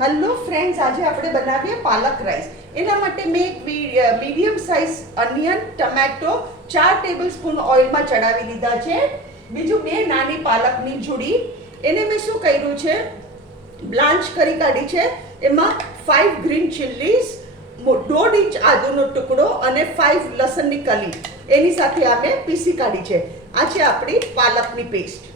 Hello friends, આજે આપણે બનાવીએ પાલક રાઈસ. એના માટે મેં એક medium size onion, tomato 4 tablespoon ઓઇલમાં ચડાવી દીધા છે. બીજું 2 નાની પાલકની જોડી, એને મેં શું કર્યું છે, બ્લાન્ચ કરી કાઢી છે. એમાં 5 ગ્રીન ચીલીઝ, 1.5 ઇંચ આદુનો ટુકડો અને 5 લસણની કલી એની સાથે આ મેં પીસી કાઢી છે. આ છે આપણી પાલકની પેસ્ટ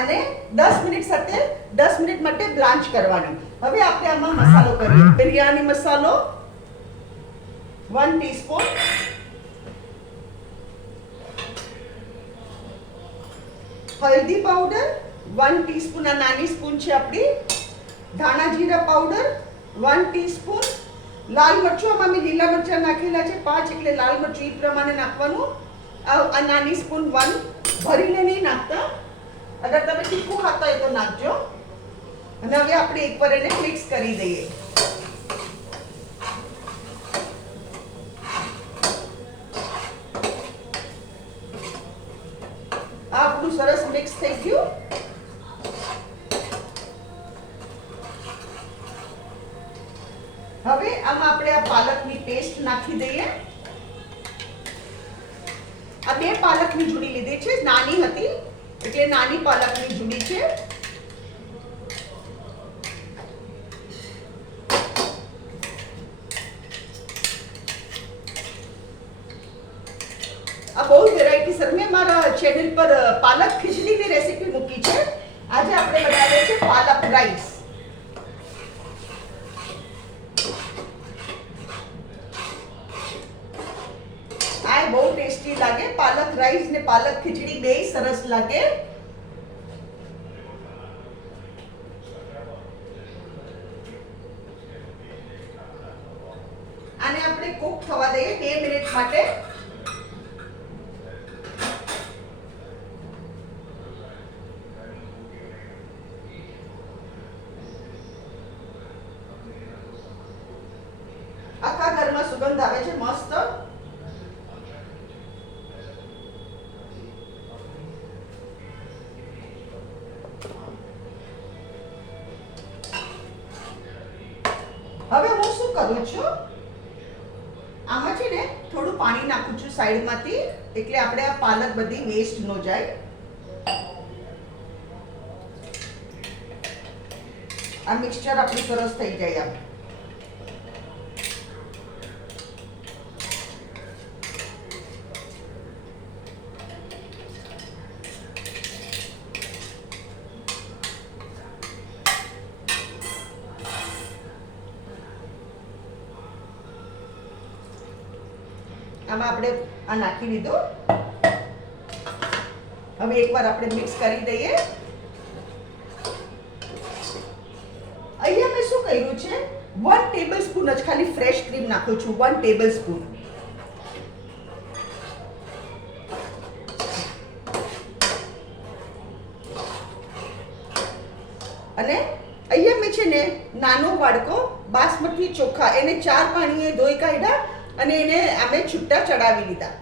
અને 10 મિનિટ સાથે 10 મિનિટ માટે બ્લાન્ચ કરવાની. હવે આપણે આમાં મસાલો કરીએ. બિરયાની મસાલો 1 ટીસ્પૂન, હલ્દી પાવડર 1 ટીસ્પૂન, આ નાની સ્પૂન છે આપણી. ધાણા જીરા પાવડર 1 ટીસ્પૂન, લાલ મરચું, આમાં મેં લીલા મરચાં નાખેલા છે 5, એટલે લાલ મરચું એ પ્રમાણે નાખવાનું. આ નાની સ્પૂન 1, ભરીને નહીં નાખતા, અગર તમે તીખું ખાતા હોય તો નાખજો. અને હવે આપણે એકવાર એને મિક્સ કરી દઈએ. આ આપણું સરસ મિક્સ થઈ ગયું. હવે આમાં આપણે આ પાલકની પેસ્ટ નાખી દઈએ. આ 2 પાલકની જોડી લીધી છે, નાની હતી એટલે નાની પાલકની જોડી છે. આ બહુ વેરાયટી સર, મેં મારા ચેનલ પર પાલક ખીચડીની રેસીપી મૂકી છે. આજે આપણે બનાવીએ છીએ પાલક રાઈસ. આ બહુ ટેસ્ટી લાગે. પાલક રાઈસ ને પાલક ખીચડી બેય સરસ લાગે. આને આપણે કુક થવા દઈએ 2 મિનિટ માટે. આખા ઘરમાં સુગંધ આવે છે મસ્ત. હવે હું શું કરું છું, આમાં છે ને થોડું પાણી નાખું છું સાઈડમાંથી, એટલે આપણે આ પાલક બધી વેસ્ટ ન જાય. આ મિક્સચર આપણું સરસ થઈ જાય. આમાં આપણે આ નાખી દીધો. હવે એકવાર આપણે મિક્સ કરી દઈએ. અહીંયા મેં શું કર્યું છે, 1 ટેબલસ્પૂન જ ખાલી ફ્રેશ ક્રીમ નાખું છું, 1 ટેબલસ્પૂન. અને અહીંયા મેં છે ને નાનો વાડકો બાસમતી ચોખા, એને 4 પાણીએ ધોઈ કાઢ્યા અને એને અમે છૂટા ચડાવી લીધા.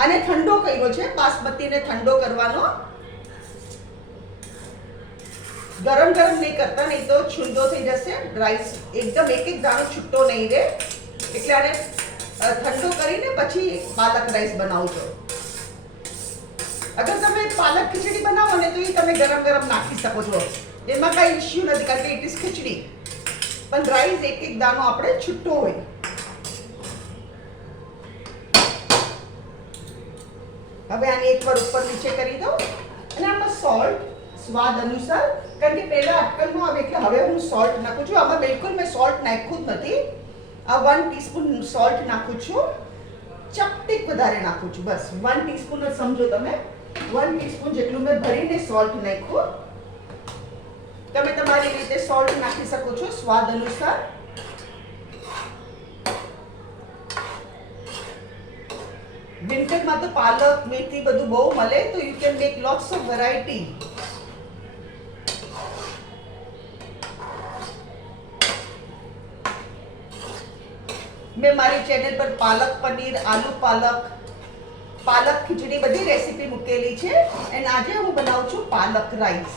આને ઠંડો કર્યો છે, બાસમતીને ઠંડો કરવાનો. ગરમ નહીં કરતા, નહીં તો છૂંદો થઈ જશે. રાઈસ એકદમ એક દાણો છૂટો નહીં રહે, એટલે આને ઠંડો કરીને પછી પાલક રાઈસ બનાવજો. અગર તમે પાલક ખીચડી બનાવો ને તો એ તમે ગરમ નાખી શકો છો, એમાં કાંઈ ઇશ્યુ નથી, કારણ કે ઇટ ઇઝ ખીચડી. પણ રાઈસ એક દાણો આપણે છૂટો હોય. હવે આને એકવાર ઉપર નીચે કરી દો. અને આમાં સોલ્ટ સ્વાદ અનુસાર, કારણ કે પહેલા અટકલમાં આવે એટલે હવે હું સોલ્ટ નાખું છું. આમાં બિલકુલ મેં સોલ્ટ નાખ્યું જ નથી. આ 1 ટીસ્પૂન સોલ્ટ નાખું છું, ચપટીક વધારે નાખું છું, બસ 1 ટીસ્પૂન જ સમજો તમે. 1 ટીસ્પૂન જેટલું મેં ભરીને સોલ્ટ નાખ્યું. તમે તમારી રીતે સોલ્ટ નાખી શકો છો સ્વાદ અનુસાર. વિન્ટરમાં તો પાલક, મેથી બધું બહુ મળે, તો you can make lots of variety. મેં મારી ચેનલ પર પાલક પનીર, આલુ પાલક, પાલક ખીચડી બધી રેસીપી મૂકેલી છે. અને આજે હું બનાવું છું પાલક રાઈસ.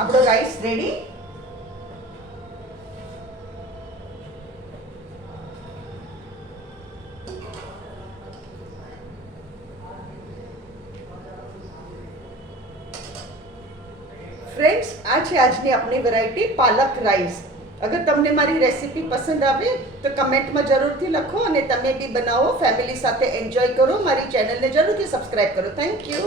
આપણો રાઈસ રેડી. ફ્રેન્ડ્સ, આ છે આજની આપણી વેરાયટી પાલક રાઈસ. અગર તમને મારી રેસીપી પસંદ આવે તો કમેન્ટમાં જરૂરથી લખો અને તમે બી બનાવો, ફેમિલી સાથે એન્જોય કરો. મારી ચેનલને જરૂરથી સબસ્ક્રાઈબ કરો. Thank you.